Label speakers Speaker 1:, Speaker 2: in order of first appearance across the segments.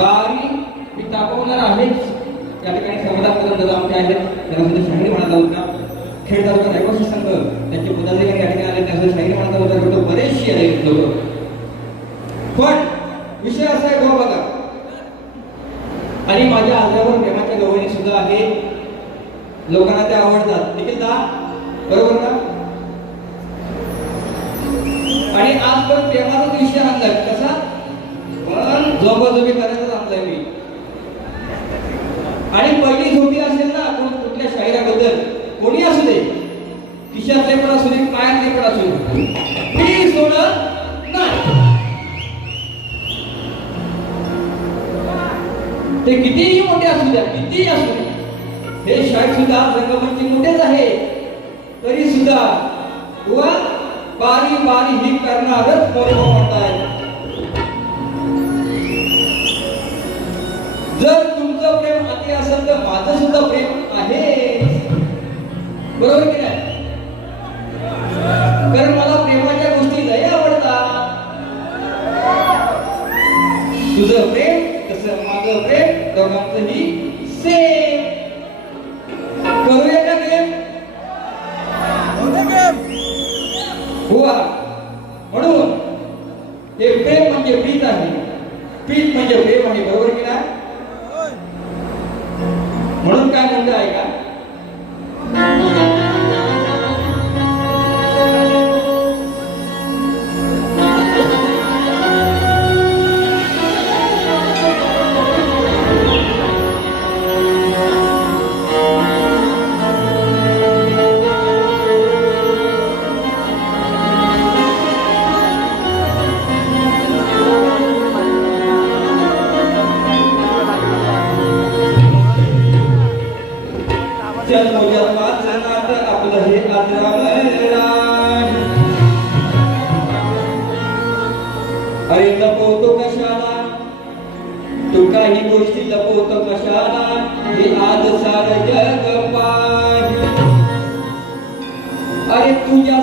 Speaker 1: बारी मी तापवणार आहेच या ठिकाणी समाजापर्यंत आमचे आहेत. त्यांना सुद्धा शाहिरी म्हणाला होता. खेळ तालुका रहिवासी संघ. त्यांचे पदाधिकारी या ठिकाणी आले. त्यांना शाहीर म्हणाला होता तिथं बरेचसे आले लोक. पण विषय असा आहे बुवा बघा. आणि माझ्या आजरावर प्रेमाच्या गवळणी सुद्धा आहे. लोकांना त्या आवडतात. देखील का बरोबर का? आणि आज पण प्रेमाचाच विषय आणलाय. कसा? पण झोपाझोपी करायचा आणलाय मी आणि पहिली झोपी असेल ना कोण कुठल्या शाहिराबद्दल? कोणी असू दे. खिशातले पण असू दे पायातले पण असू दे. मी सोडत नाही. ते कितीही मोठे असू द्या कितीही असू द्या. हे शाळेत सुद्धा रंगमंच मोठेच आहे. तरी सुद्धा किंवा बारी बारी ही करणारच बरोबर म्हणताय जर तुमचं प्रेम अति असेल तर माझं सुद्धा प्रेम आहे. बरोबर की नाही? कारण मला प्रेमाच्या गोष्टी लय आवडतात. तुझं प्रेम तसं माझं प्रेम दोघांचंही सेम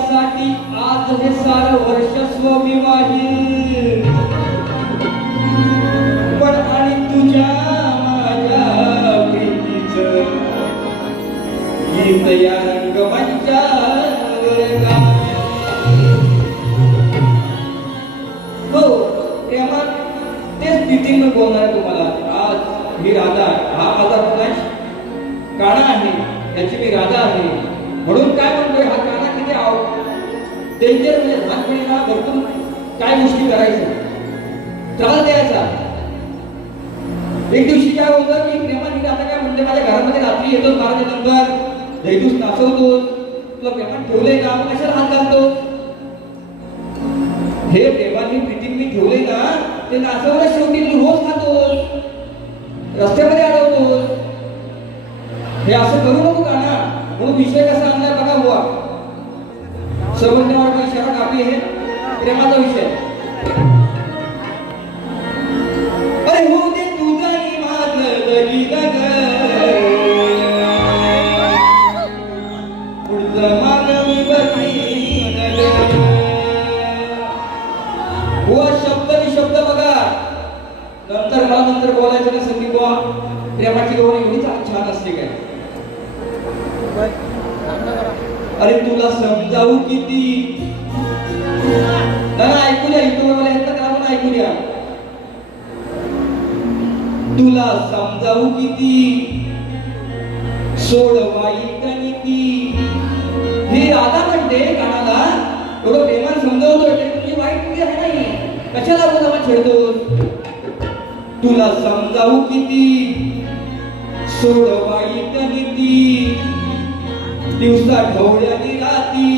Speaker 1: साठी आज हे सार वर्षस्व विवाहित लहानपणीला काय गोष्टी करायच्या? त्रास द्यायचा. एक दिवशी काय होतं की प्रेमाने आता काय म्हणते माझ्या घरामध्ये रात्री येतो बाराच्या नंबर दैदूस नाचवतो. तुला प्रेमात ठेवले का? मग कशाला हात घालतो? हे प्रेमाने प्रीतीने मी ठेवले का? ते नाचवलं शेवटी तू रोज खातो. रस्त्यामध्ये अडवतो. हे असं करू नको का ना? म्हणून विषय कसा आणलाय बघा बुवा. समजण्यावर इशारा कापी हे प्रेमाचा विषय. अरे हो दे तुझा माझं पुढचं हो, शब्द शब्द बघा. नंतर मला नंतर बोलायचं ना संदीप बुवा. प्रेमाची गवळी छान छान असते काय? अरे तुला समजावू किती? ना ऐकू द्या इथं मला यांचं करा पण ऐकू द्या. तुला समजावू किती? सोडवाई नीती ही राधा म्हणते कानाला एवढं प्रेमान समजावतो तरी तुझी वाईट नीती आहे नाही. कशाला बोला छेडतो तुला समजावू किती? सोडवाई नीती दिवसा ढवळ्यानी राती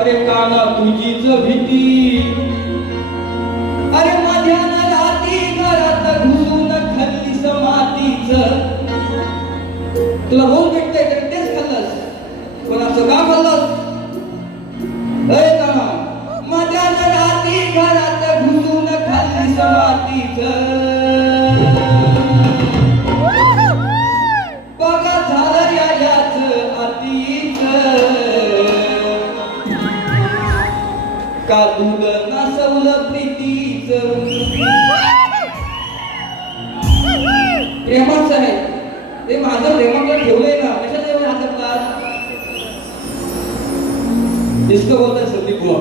Speaker 1: अरे काना तुझीच भीती अरे मध्यान राती घरात घुसून खाल्लीस मातीच. तुला होऊन भेटतंय तेच खाल्लंस. कोणाचं का खाल्लं नासवलं प्रीतीच प्रेमाच आहे. ते माझं प्रेमाकडे ठेवलंय ना. कशाला एवढे हातात डिस्को बोलतात संदीप बुवा.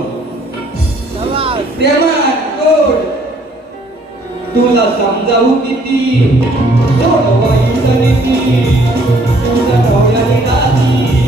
Speaker 1: प्रेमात गोड तुला समजावू किती? जोड सोडवायू समिती तुझ्या डोळ्याने दादी